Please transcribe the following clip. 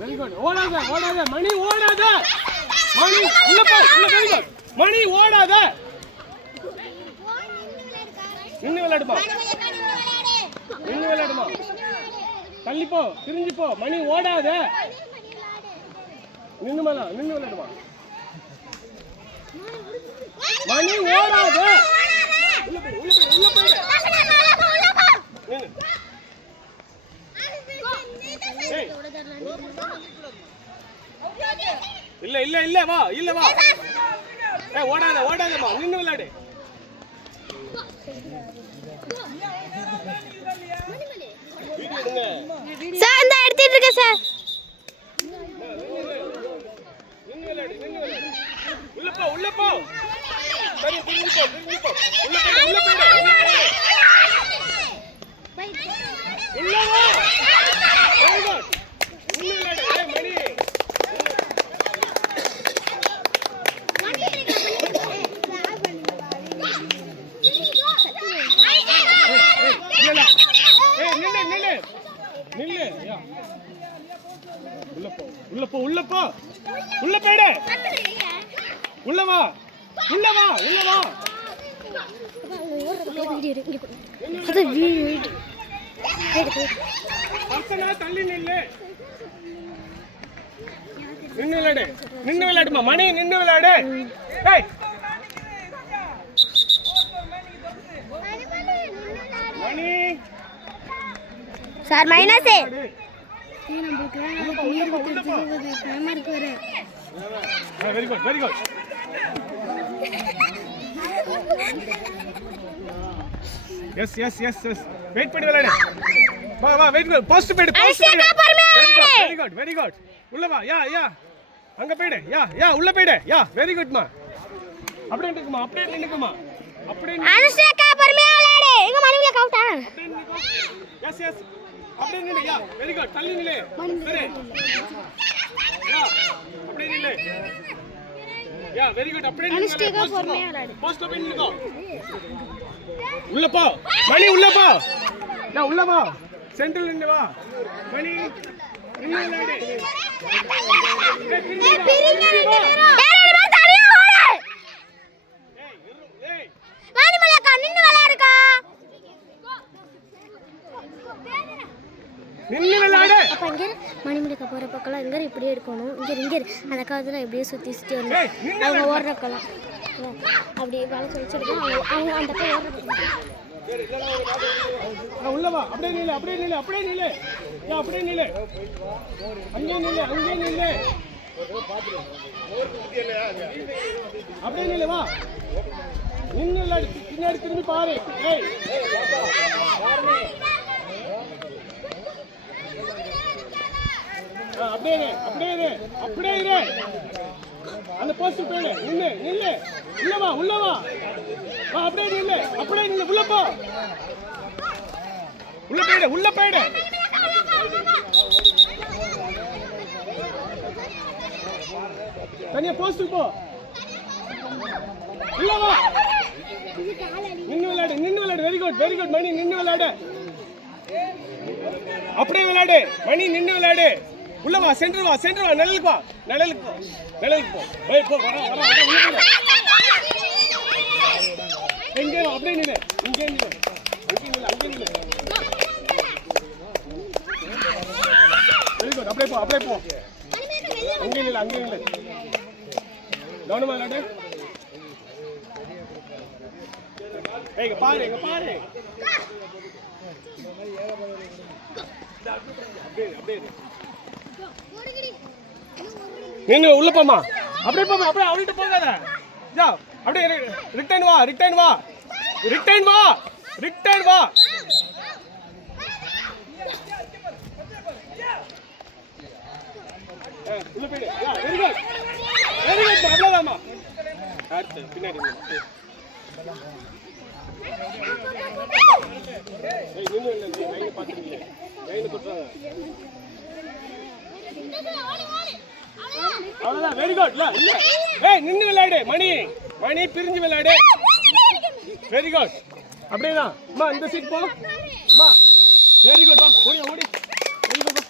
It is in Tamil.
Very good. ஓடாத ஓடாத மணி ஓடாத. மணி உள்ள போ உள்ள. Very good. மணி ஓடாத. நின்னு விளையாடுமா. நின்னு விளையாடுமா. தள்ளி போ திரும்பி போ. மணி ஓடாத. நின்னு விளையாடுமா. மணி ஓடாத. உள்ள போய் உள்ள போய். இல்ல இல்ல இல்ல வா இல்ல வா. ஓடாத ஓடாதமா நின்னு விளையாடு. சார் இந்த எடுத்துட்டு இருக்கேன் சார். நின்னு விளையாடு நின்னு விளையாடு. உள்ள போ சரி திரும்பி போ. உள்ள போய் உள்ள வா. Very good. நின்னு விளையாடு. மணி நில்லு. உள்ள போ உள்ள போயிடு. உள்ள வா. அது வீடு. தள்ளி நில்லு. நின்னு விளையாடுமா. மணி நின்னு விளையாடு. Mani sir minus. Very good very good. Yes yes yes yes. Wait பண்ணி விளையாடு. வா வெயிட் பண்ணு. போஸ்ட் போடு. Very good very good. உள்ள வா. யா அங்க போய்டு. யா உள்ள போய்டு. யா வெரி குட்மா. அப்படியே நிக்குமா. அனுஷ்கா பொறுமையா விளையாடு. எங்க மணில கவுட்டா. S yes. அப்படியே நில்லு. Yeah very good. தள்ளி நில்லு. சரி. யா அப்படியே நில்லு. Yeah very good. அப்படியே நில்லு. அனுஷ்கா பொறுமையா விளையாடு. போஸ்ட் போய் நில்லு. உள்ள போ. மணி உள்ள போ. யா உள்ள வா. சென்டர்ல நின்னு வா. மணி நின்னு விளையாடு. நின்னு விளையாடு. அப்ப இங்க மணிமலைக்கு போற பக்கம்லாம் இங்க இப்படியே இருக்கணும். இங்க அந்த காலத்துல இப்படியே சுத்தி வரணும். அவங்க ஓடுறக்கலாம் அப்படியே வேலை சொல்லிச்சிருக்கோம். அவங்க அந்த பக்கம் ஓடுறது. உள்ள வா. அப்படியே நில்லு. யா அப்படியே நில்லு. அங்கே நில்லு. அப்படியே நில்லு வா. நின்னு விளையாடு. பின்னாடி திரும்பி பாரு. அப்படியே இரு. அந்த போஸ்ட் போயிடு. நில்லு. உள்ள வா. அப்படியே நில்லு. உள்ள போ. உள்ள போயிடு. தனியா போஸ்ட் போ. உள்ள வா. நின்னு விளையாடு. வெரி குட் மணி நின்னு விளையாடு. அப்படியே விளையாடு. மணி நின்னு விளையாடு. உள்ள வா. சென்டர் வா. நிழலுக்கு போ. வர உள்ள போ. எங்க அப்படியே நில்லு. அங்கே நில்லு. Very good. அப்படியே போ. அங்கே நில்லு. கவனமா விளையாடு. இங்க பாரு. அப்படியே நின்னு உள்ள போமா. அப்படியே அவள்கிட்ட போகாத. ஜா அப்படியே ரிட்டர்ன் வா. உள்ள போயிடு. Very good. அவ்வளவுதாம்மா. அடுத்து பின்னாடி அவ்வளவுதான். Very good. நின்னு விளையாடு. மணி பிரிஞ்சு விளையாடு. Very good. அப்படியே தான். இந்த சீட் போ. Very good. ஓடி வெரி குட்.